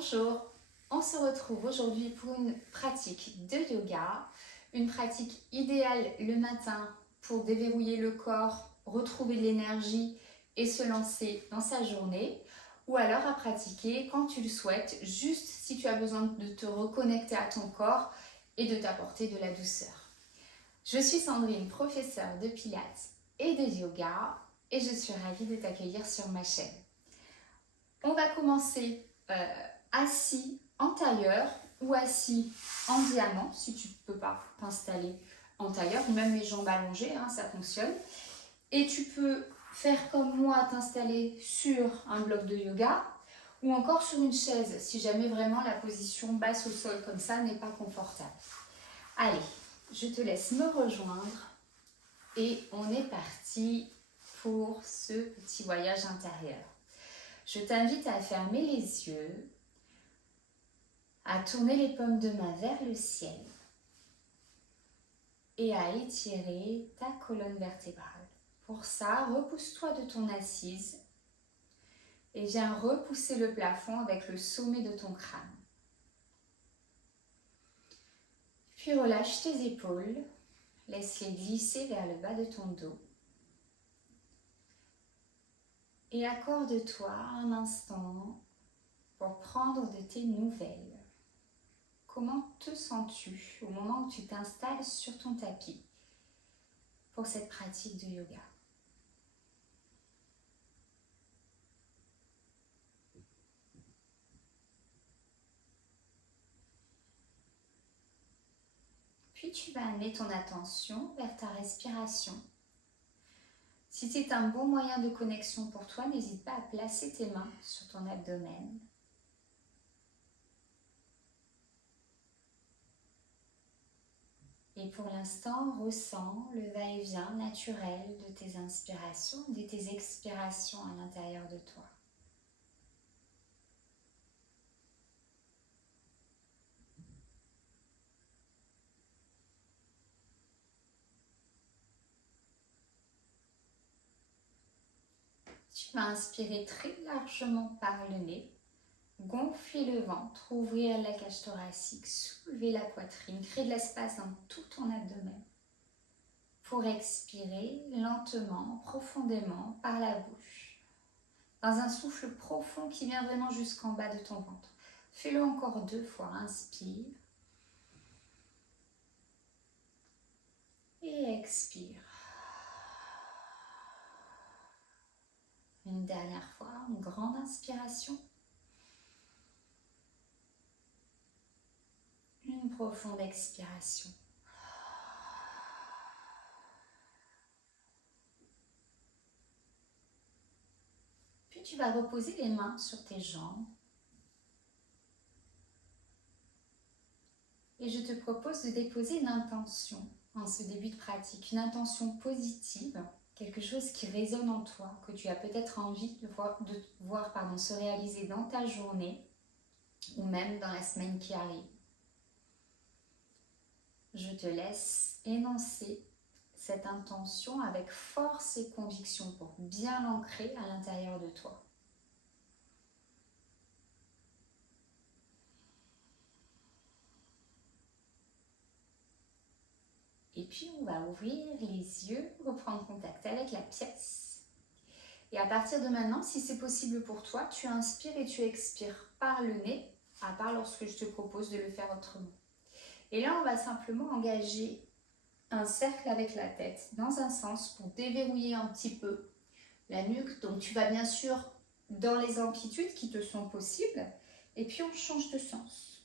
Bonjour, on se retrouve aujourd'hui pour une pratique de yoga, une pratique idéale le matin pour déverrouiller le corps, retrouver de l'énergie et se lancer dans sa journée, ou alors à pratiquer quand tu le souhaites, juste si tu as besoin de te reconnecter à ton corps et de t'apporter de la douceur. Je suis Sandrine, professeure de pilates et de yoga, et je suis ravie de t'accueillir sur ma chaîne. On va commencer assis en tailleur ou assis en diamant, si tu ne peux pas t'installer en tailleur, ou même les jambes allongées, ça fonctionne. Et tu peux faire comme moi, t'installer sur un bloc de yoga ou encore sur une chaise, si jamais vraiment la position basse au sol comme ça n'est pas confortable. Allez, je te laisse me rejoindre et on est parti pour ce petit voyage intérieur. Je t'invite à fermer les yeux, à tourner les paumes de main vers le ciel et à étirer ta colonne vertébrale. Pour ça, repousse-toi de ton assise et viens repousser le plafond avec le sommet de ton crâne. Puis relâche tes épaules, laisse-les glisser vers le bas de ton dos. Et accorde-toi un instant pour prendre de tes nouvelles. Comment te sens-tu au moment où tu t'installes sur ton tapis pour cette pratique de yoga? Puis tu vas amener ton attention vers ta respiration. Si c'est un bon moyen de connexion pour toi, n'hésite pas à placer tes mains sur ton abdomen. Et pour l'instant, ressens le va-et-vient naturel de tes inspirations, de tes expirations à l'intérieur de toi. Tu vas inspirer très largement par le nez, gonfler le ventre, ouvrir la cage thoracique, soulever la poitrine, créer de l'espace dans tout ton abdomen. Pour expirer lentement, profondément par la bouche, dans un souffle profond qui vient vraiment jusqu'en bas de ton ventre. Fais-le encore 2 fois, inspire et expire. Une dernière fois, une grande inspiration. Une profonde expiration. Puis tu vas reposer les mains sur tes jambes. Et je te propose de déposer une intention en ce début de pratique, une intention positive, quelque chose qui résonne en toi, que tu as peut-être envie de voir se réaliser dans ta journée ou même dans la semaine qui arrive. Je te laisse énoncer cette intention avec force et conviction pour bien l'ancrer à l'intérieur de toi. Et puis on va ouvrir les yeux, reprendre contact avec la pièce. Et à partir de maintenant, si c'est possible pour toi, tu inspires et tu expires par le nez, à part lorsque je te propose de le faire autrement. Et là, on va simplement engager un cercle avec la tête dans un sens pour déverrouiller un petit peu la nuque. Donc tu vas bien sûr dans les amplitudes qui te sont possibles et puis on change de sens.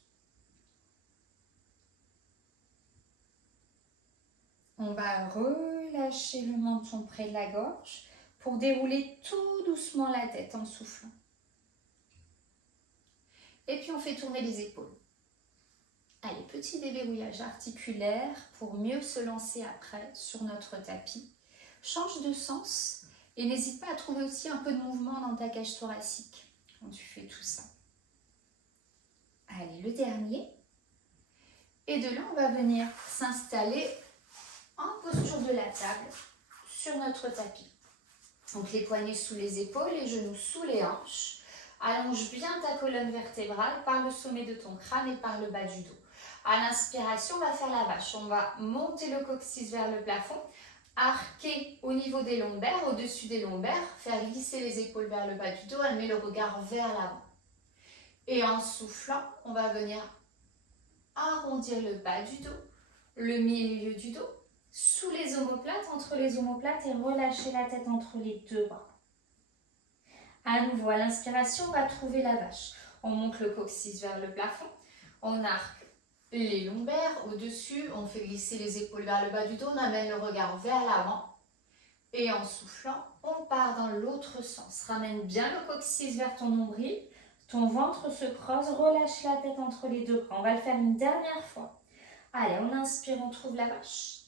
On va relâcher le menton près de la gorge pour dérouler tout doucement la tête en soufflant. Et puis on fait tourner les épaules. Allez, petit déverrouillage articulaire pour mieux se lancer après sur notre tapis. Change de sens et n'hésite pas à trouver aussi un peu de mouvement dans ta cage thoracique quand tu fais tout ça. Allez, le dernier. Et de là, on va venir s'installer en posture de la table sur notre tapis. Donc les poignets sous les épaules, les genoux sous les hanches. Allonge bien ta colonne vertébrale par le sommet de ton crâne et par le bas du dos. À l'inspiration, on va faire la vache. On va monter le coccyx vers le plafond, arquer au niveau des lombaires, au-dessus des lombaires, faire glisser les épaules vers le bas du dos, amener le regard vers l'avant. Et en soufflant, on va venir arrondir le bas du dos, le milieu du dos, sous les omoplates, entre les omoplates et relâcher la tête entre les deux bras. À nouveau, à l'inspiration, on va trouver la vache. On monte le coccyx vers le plafond, on arque les lombaires au-dessus, on fait glisser les épaules vers le bas du dos, on amène le regard vers l'avant. Et en soufflant, on part dans l'autre sens. Ramène bien le coccyx vers ton nombril, ton ventre se creuse, relâche la tête entre les deux bras. On va le faire une dernière fois. Allez, on inspire, on trouve la vache.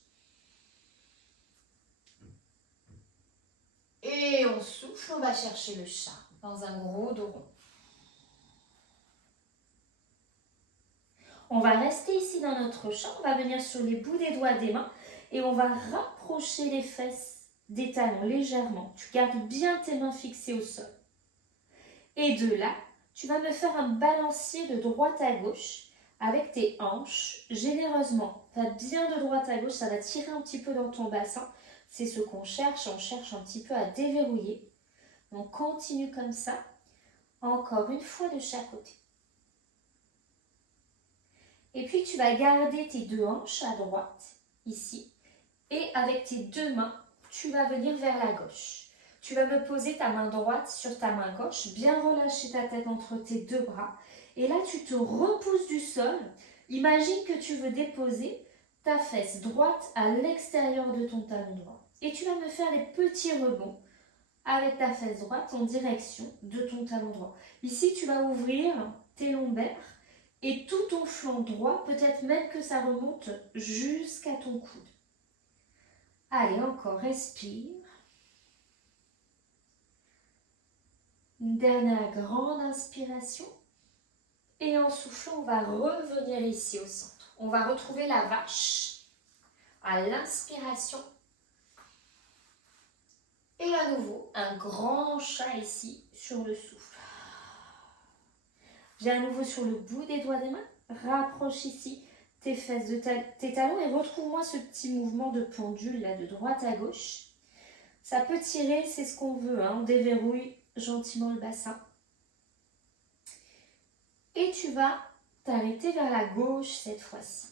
Et on souffle, on va chercher le chat dans un gros dos rond. On va rester ici dans notre chat, on va venir sur les bouts des doigts des mains et on va rapprocher les fesses des talons légèrement. Tu gardes bien tes mains fixées au sol. Et de là, tu vas me faire un balancier de droite à gauche avec tes hanches généreusement. Va bien de droite à gauche, ça va tirer un petit peu dans ton bassin. C'est ce qu'on cherche, on cherche un petit peu à déverrouiller. On continue comme ça, encore une fois de chaque côté. Et puis tu vas garder tes deux hanches à droite, ici. Et avec tes deux mains, tu vas venir vers la gauche. Tu vas me poser ta main droite sur ta main gauche, bien relâcher ta tête entre tes deux bras. Et là, tu te repousses du sol. Imagine que tu veux déposer ta fesse droite à l'extérieur de ton talon droit. Et tu vas me faire des petits rebonds avec ta fesse droite en direction de ton talon droit. Ici, tu vas ouvrir tes lombaires et tout ton flanc droit, peut-être même que ça remonte jusqu'à ton coude. Allez, encore, respire. Une dernière grande inspiration. Et en soufflant, on va revenir ici au centre. On va retrouver la vache à l'inspiration. Et à nouveau, un grand chat ici sur le souffle. Viens à nouveau sur le bout des doigts des mains. Rapproche ici tes fesses de tes talons et retrouve-moi ce petit mouvement de pendule là de droite à gauche. Ça peut tirer, c'est ce qu'on veut. On déverrouille gentiment le bassin. Et tu vas t'arrêter vers la gauche cette fois-ci.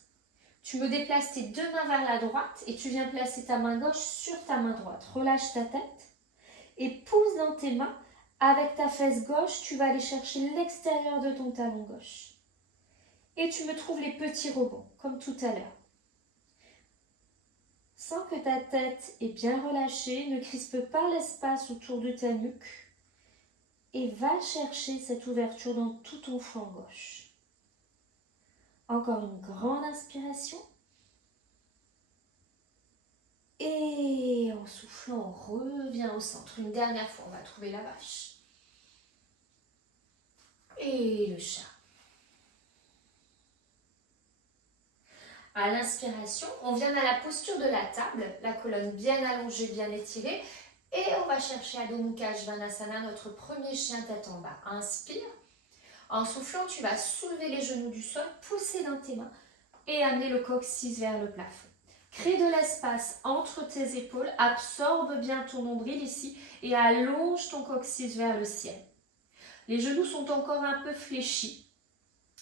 Tu me déplaces tes deux mains vers la droite et tu viens placer ta main gauche sur ta main droite. Relâche ta tête et pousse dans tes mains. Avec ta fesse gauche, tu vas aller chercher l'extérieur de ton talon gauche. Et tu me trouves les petits rebonds, comme tout à l'heure. Sens que ta tête est bien relâchée, ne crispe pas l'espace autour de ta nuque. Et va chercher cette ouverture dans tout ton flanc gauche. Encore une grande inspiration. Et en soufflant, on revient au centre. Une dernière fois, on va trouver la vache. Et le chat. À l'inspiration, on vient à la posture de la table, la colonne bien allongée, bien étirée. Et on va chercher Adho Mukha Svanasana, notre premier chien tête en bas. Inspire. En soufflant, tu vas soulever les genoux du sol, pousser dans tes mains et amener le coccyx vers le plafond. Crée de l'espace entre tes épaules, absorbe bien ton nombril ici et allonge ton coccyx vers le ciel. Les genoux sont encore un peu fléchis.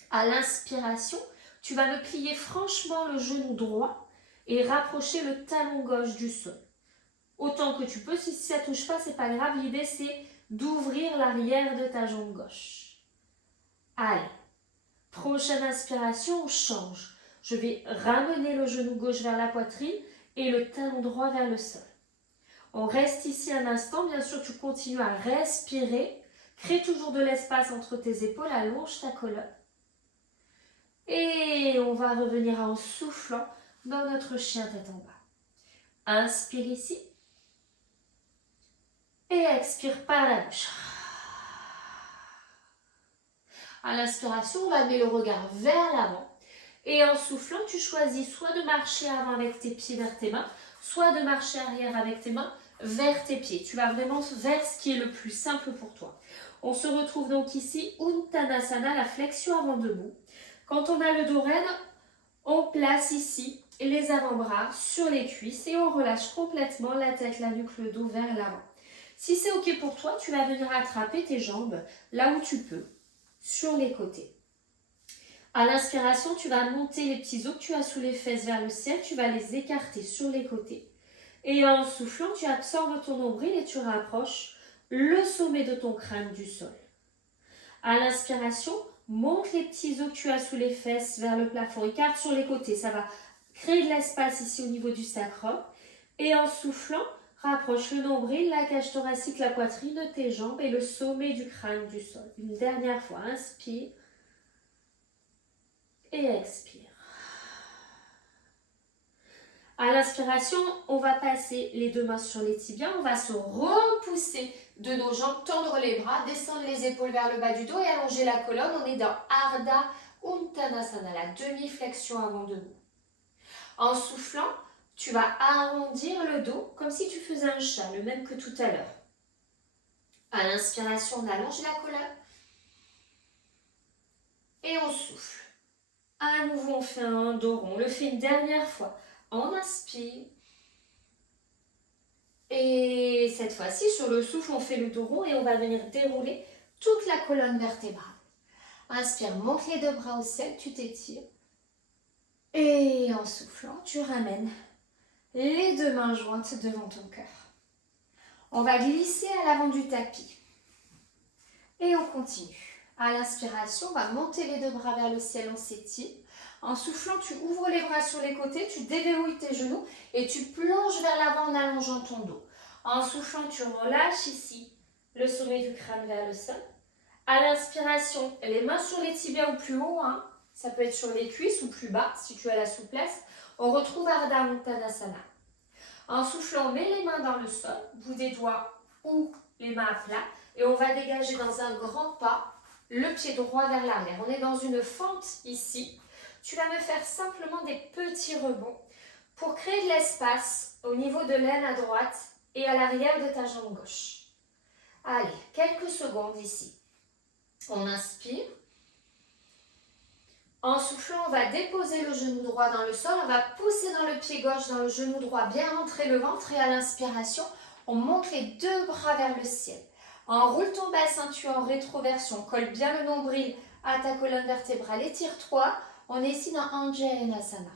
À l'inspiration, tu vas me plier franchement le genou droit et rapprocher le talon gauche du sol. Autant que tu peux, si ça ne touche pas, c'est pas grave. L'idée, c'est d'ouvrir l'arrière de ta jambe gauche. Allez, prochaine inspiration, on change. Je vais ramener le genou gauche vers la poitrine et le talon droit vers le sol. On reste ici un instant. Bien sûr, tu continues à respirer. Crée toujours de l'espace entre tes épaules. Allonge ta colonne. Et on va revenir en soufflant dans notre chien tête en bas. Inspire ici. Et expire par la bouche. À l'inspiration, on va mettre le regard vers l'avant. Et en soufflant, tu choisis soit de marcher avant avec tes pieds vers tes mains, soit de marcher arrière avec tes mains vers tes pieds. Tu vas vraiment vers ce qui est le plus simple pour toi. On se retrouve donc ici, Uttanasana, la flexion avant debout. Quand on a le dos raide, on place ici les avant-bras sur les cuisses et on relâche complètement la tête, la nuque, le dos vers l'avant. Si c'est ok pour toi, tu vas venir attraper tes jambes là où tu peux, sur les côtés. À l'inspiration, tu vas monter les petits os que tu as sous les fesses vers le ciel, tu vas les écarter sur les côtés. Et en soufflant, tu absorbes ton nombril et tu rapproches le sommet de ton crâne du sol. À l'inspiration, monte les petits os que tu as sous les fesses vers le plafond, écarte sur les côtés, ça va créer de l'espace ici au niveau du sacrum. Et en soufflant, rapproche le nombril, la cage thoracique, la poitrine de tes jambes et le sommet du crâne du sol. Une dernière fois, inspire et expire. À l'inspiration, on va passer les deux mains sur les tibias, on va se repousser de nos jambes, tendre les bras, descendre les épaules vers le bas du dos et allonger la colonne. On est dans Ardha Uttanasana, la demi-flexion avant debout. En soufflant, tu vas arrondir le dos comme si tu faisais un chat, le même que tout à l'heure. À l'inspiration, on allonge la colonne et on souffle. À nouveau, on fait un dos rond. On le fait une dernière fois. On inspire. Et cette fois-ci, sur le souffle, on fait le dos rond et on va venir dérouler toute la colonne vertébrale. Inspire, monte les deux bras au ciel, tu t'étires. Et en soufflant, tu ramènes les deux mains jointes devant ton cœur. On va glisser à l'avant du tapis. Et on continue. À l'inspiration, on va monter les deux bras vers le ciel, on s'étire. En soufflant, tu ouvres les bras sur les côtés, tu déverrouilles tes genoux et tu plonges vers l'avant en allongeant ton dos. En soufflant, tu relâches ici le sommet du crâne vers le sol. À l'inspiration, les mains sur les tibias ou plus haut, ça peut être sur les cuisses ou plus bas si tu as la souplesse. On retrouve Ardha Uttanasana. En soufflant, on met les mains dans le sol, bout des doigts ou les mains à plat et on va dégager dans un grand pas le pied droit vers l'arrière. On est dans une fente ici. Tu vas me faire simplement des petits rebonds pour créer de l'espace au niveau de l'aine à droite et à l'arrière de ta jambe gauche. Allez, quelques secondes ici. On inspire. En soufflant, on va déposer le genou droit dans le sol. On va pousser dans le pied gauche, dans le genou droit, bien rentrer le ventre. Et à l'inspiration, on monte les deux bras vers le ciel. Enroule ton bassin, tu es en rétroversion. Colle bien le nombril à ta colonne vertébrale. Étire-toi. On est ici dans Anjayanasana.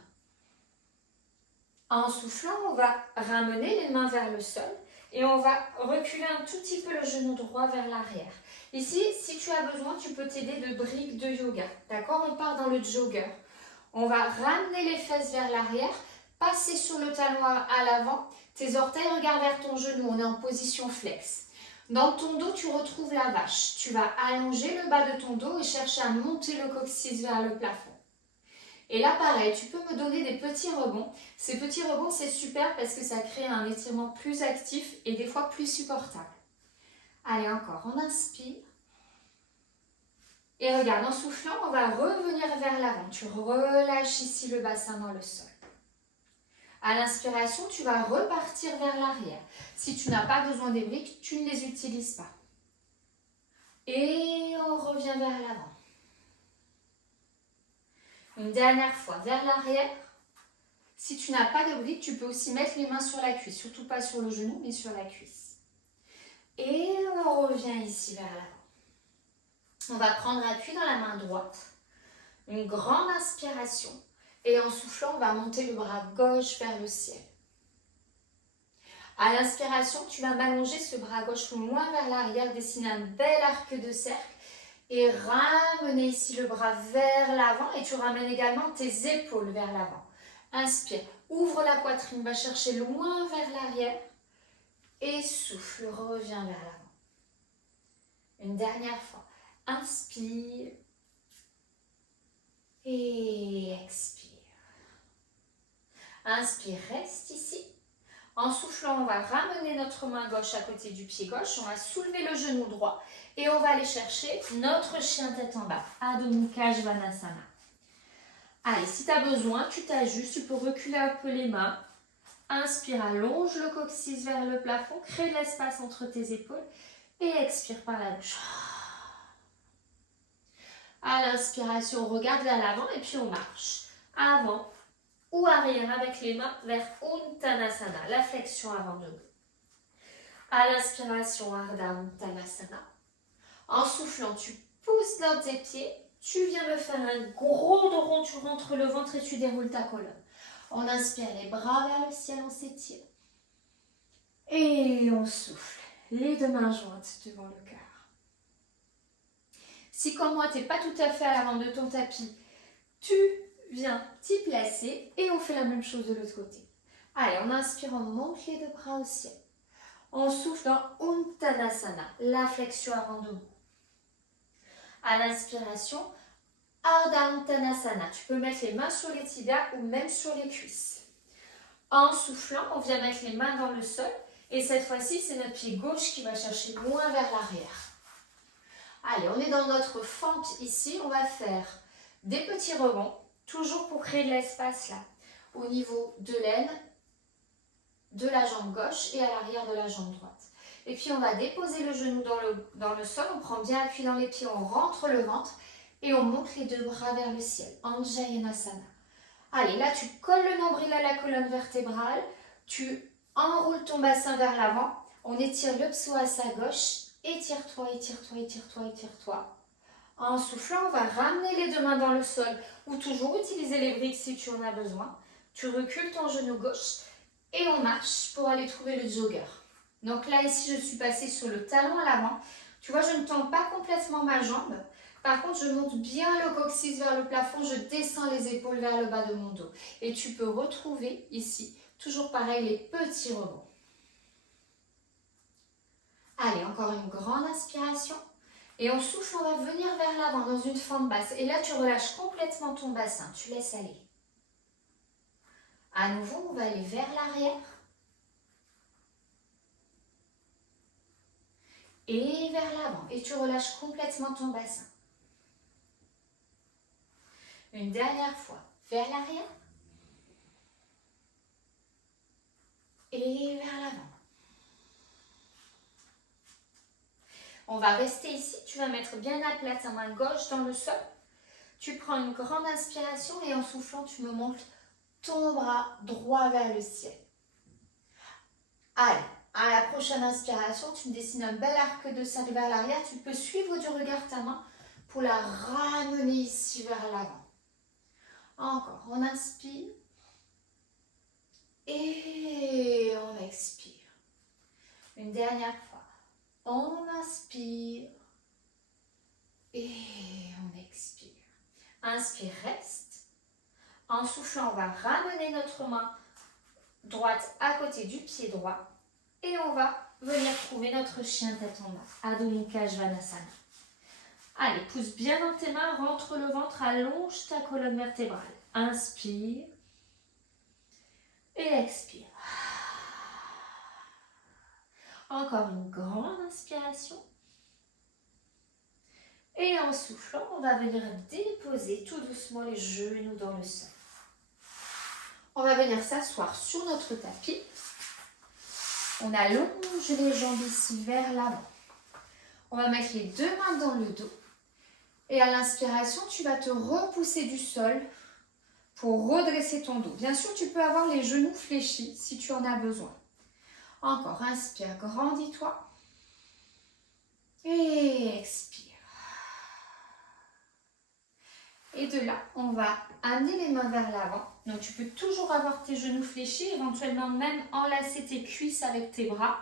En soufflant, on va ramener les mains vers le sol et on va reculer un tout petit peu le genou droit vers l'arrière. Ici, si tu as besoin, tu peux t'aider de briques de yoga. D'accord? On part dans le jogger. On va ramener les fesses vers l'arrière, passer sur le talon à l'avant. Tes orteils regardent vers ton genou. On est en position flex. Dans ton dos, tu retrouves la vache. Tu vas allonger le bas de ton dos et chercher à monter le coccyx vers le plafond. Et là, pareil, tu peux me donner des petits rebonds. Ces petits rebonds, c'est super parce que ça crée un étirement plus actif et des fois plus supportable. Allez, encore, on inspire. Et regarde, en soufflant, on va revenir vers l'avant. Tu relâches ici le bassin dans le sol. À l'inspiration, tu vas repartir vers l'arrière. Si tu n'as pas besoin des briques, tu ne les utilises pas. Et on revient vers l'avant. Une dernière fois, vers l'arrière. Si tu n'as pas de briques, tu peux aussi mettre les mains sur la cuisse. Surtout pas sur le genou, mais sur la cuisse. Et on revient ici vers l'avant. On va prendre appui dans la main droite. Une grande inspiration. Et en soufflant, on va monter le bras gauche vers le ciel. À l'inspiration, tu vas m'allonger ce bras gauche loin vers l'arrière, dessiner un bel arc de cercle. Et ramener ici le bras vers l'avant et tu ramènes également tes épaules vers l'avant. Inspire, ouvre la poitrine, va chercher loin vers l'arrière et souffle, reviens vers l'avant. Une dernière fois, inspire et expire. Inspire, reste ici. En soufflant, on va ramener notre main gauche à côté du pied gauche, on va soulever le genou droit et on va aller chercher notre chien tête en bas, Adho Mukha Svanasana. Allez, si tu as besoin, tu t'ajustes, tu peux reculer un peu les mains. Inspire, allonge le coccyx vers le plafond, crée de l'espace entre tes épaules et expire par la bouche. À l'inspiration, on regarde vers l'avant et puis on marche. Avant ou arrière avec les mains vers Uttanasana, la flexion avant de nous. À l'inspiration, Ardha Uttanasana. En soufflant, tu pousses dans tes pieds. Tu viens me faire un gros dos rond, tu rentres le ventre et tu déroules ta colonne. On inspire les bras vers le ciel, on s'étire. Et on souffle. Les deux mains jointes devant le cœur. Si comme moi, tu n'es pas tout à fait à l'avant de ton tapis, tu viens t'y placer et on fait la même chose de l'autre côté. Allez, on inspire, on monte les deux bras au ciel. On souffle dans Uttanasana, la flexion avant de nous. À l'inspiration, Ardha Uttanasana. Tu peux mettre les mains sur les tibias ou même sur les cuisses. En soufflant, on vient mettre les mains dans le sol. Et cette fois-ci, c'est notre pied gauche qui va chercher loin vers l'arrière. Allez, on est dans notre fente ici. On va faire des petits rebonds, toujours pour créer de l'espace là, au niveau de l'aine, de la jambe gauche et à l'arrière de la jambe droite. Et puis, on va déposer le genou dans le sol. On prend bien appui dans les pieds, on rentre le ventre et on monte les deux bras vers le ciel. Anjayanasana. Allez, là, tu colles le nombril à la colonne vertébrale. Tu enroule ton bassin vers l'avant. On étire le psoas à gauche. Étire-toi, étire-toi, étire-toi, étire-toi. En soufflant, on va ramener les deux mains dans le sol ou toujours utiliser les briques si tu en as besoin. Tu recules ton genou gauche et on marche pour aller trouver le jogger. Donc là, ici, je suis passée sur le talon à l'avant. Tu vois, je ne tends pas complètement ma jambe. Par contre, je monte bien le coccyx vers le plafond. Je descends les épaules vers le bas de mon dos. Et tu peux retrouver ici, toujours pareil, les petits rebonds. Allez, encore une grande inspiration. Et on souffle, on va venir vers l'avant dans une fente basse. Et là, tu relâches complètement ton bassin. Tu laisses aller. À nouveau, on va aller vers l'arrière. Et vers l'avant. Et tu relâches complètement ton bassin. Une dernière fois. Vers l'arrière. Et vers l'avant. On va rester ici. Tu vas mettre bien à plat ta main gauche dans le sol. Tu prends une grande inspiration et en soufflant, tu me montes ton bras droit vers le ciel. Allez, à la prochaine inspiration, tu me dessines un bel arc de cercle vers l'arrière. Tu peux suivre du regard ta main pour la ramener ici vers l'avant. Encore, on inspire et on expire. Une dernière fois. On inspire et on expire. Inspire, reste. En soufflant, on va ramener notre main droite à côté du pied droit et on va venir trouver notre chien tête en bas. Adho Mukha Svanasana. Allez, pousse bien dans tes mains, rentre le ventre, allonge ta colonne vertébrale. Inspire et expire. Encore une grande inspiration. Et en soufflant, on va venir déposer tout doucement les genoux dans le sol. On va venir s'asseoir sur notre tapis. On allonge les jambes ici vers l'avant. On va mettre les deux mains dans le dos. Et à l'inspiration, tu vas te repousser du sol pour redresser ton dos. Bien sûr, tu peux avoir les genoux fléchis si tu en as besoin. Encore, inspire, grandis-toi. Et expire. Et de là, on va amener les mains vers l'avant. Donc, tu peux toujours avoir tes genoux fléchis, éventuellement même enlacer tes cuisses avec tes bras,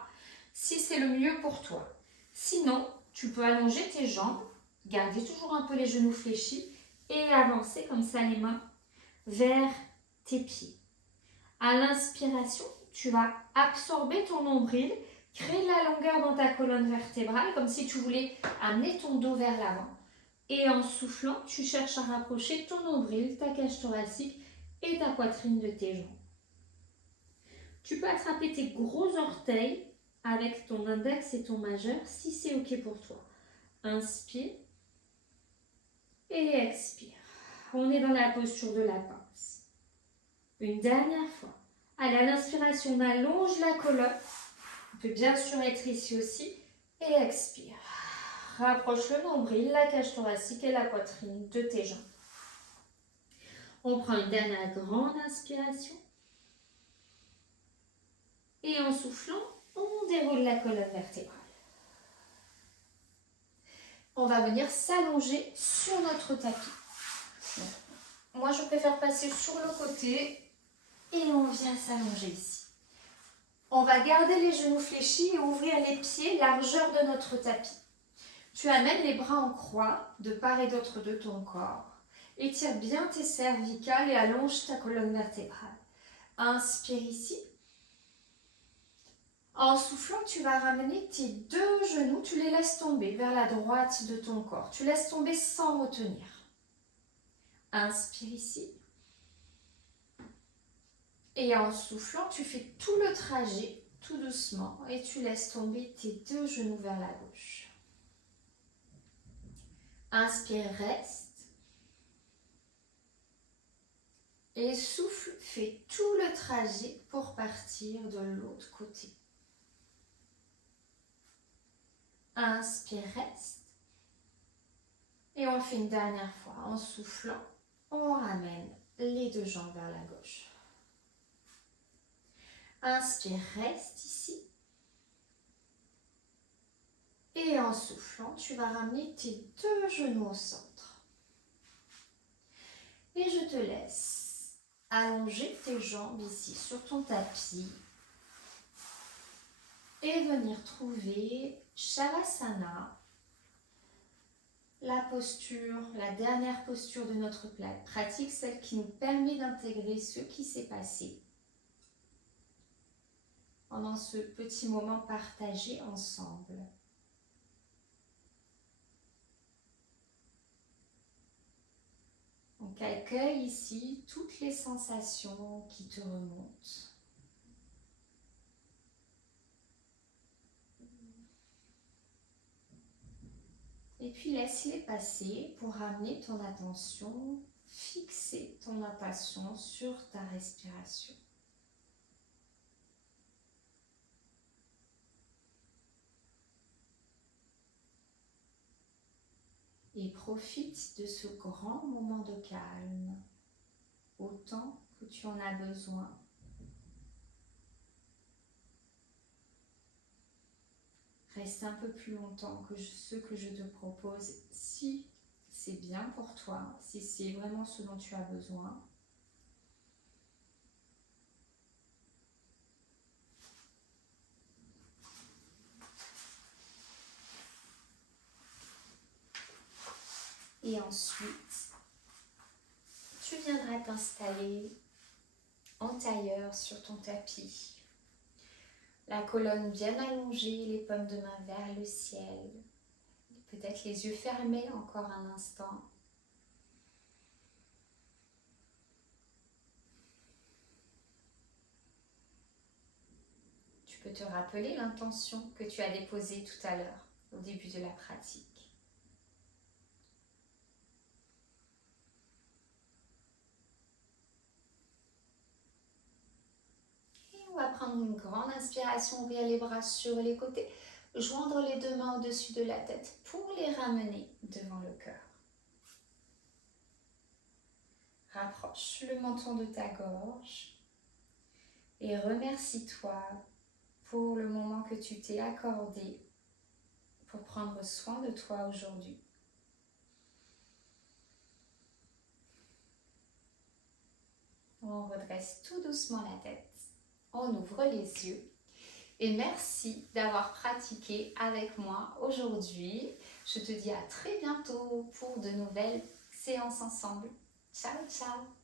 si c'est le mieux pour toi. Sinon, tu peux allonger tes jambes, garder toujours un peu les genoux fléchis et avancer comme ça les mains vers tes pieds. À l'inspiration, tu vas absorber ton nombril, créer de la longueur dans ta colonne vertébrale, comme si tu voulais amener ton dos vers l'avant. Et en soufflant, tu cherches à rapprocher ton nombril, ta cage thoracique et ta poitrine de tes jambes. Tu peux attraper tes gros orteils avec ton index et ton majeur si c'est OK pour toi. Inspire et expire. On est dans la posture de la pince. Une dernière fois. Allez, à l'inspiration, on allonge la colonne. On peut bien sûr être ici aussi. Et expire. Rapproche le nombril, la cage thoracique et la poitrine de tes jambes. On prend une dernière grande inspiration. Et en soufflant, on déroule la colonne vertébrale. On va venir s'allonger sur notre tapis. Moi, je préfère passer sur le côté et on vient s'allonger ici. On va garder les genoux fléchis et ouvrir les pieds largeur de notre tapis. Tu amènes les bras en croix de part et d'autre de ton corps. Étire bien tes cervicales et allonge ta colonne vertébrale. Inspire ici. En soufflant, tu vas ramener tes deux genoux, tu les laisses tomber vers la droite de ton corps. Tu laisses tomber sans retenir. Inspire ici. Et en soufflant, tu fais tout le trajet, tout doucement, et tu laisses tomber tes deux genoux vers la gauche. Inspire, reste. Et souffle, fais tout le trajet pour partir de l'autre côté. Inspire, reste. Et on le fait une dernière fois. En soufflant, on ramène les deux jambes vers la gauche. Inspire, reste ici. Et en soufflant, tu vas ramener tes deux genoux au centre. Et je te laisse allonger tes jambes ici sur ton tapis. Et venir trouver Shavasana, la posture, la dernière posture de notre pratique, celle qui nous permet d'intégrer ce qui s'est passé pendant ce petit moment partagé ensemble. Donc accueille ici toutes les sensations qui te remontent. Et puis laisse-les passer pour ramener ton attention, fixer ton attention sur ta respiration. Et profite de ce grand moment de calme, autant que tu en as besoin. Reste un peu plus longtemps que ce que je te propose, si c'est bien pour toi, si c'est vraiment ce dont tu as besoin. Et ensuite, tu viendras t'installer en tailleur sur ton tapis. La colonne bien allongée, les paumes de main vers le ciel. Peut-être les yeux fermés encore un instant. Tu peux te rappeler l'intention que tu as déposée tout à l'heure, au début de la pratique. On va prendre une grande inspiration, ouvrir les bras sur les côtés, joindre les deux mains au-dessus de la tête pour les ramener devant le cœur. Rapproche le menton de ta gorge et remercie-toi pour le moment que tu t'es accordé pour prendre soin de toi aujourd'hui. On redresse tout doucement la tête. On ouvre les yeux et merci d'avoir pratiqué avec moi aujourd'hui. Je te dis à très bientôt pour de nouvelles séances ensemble. Ciao, ciao!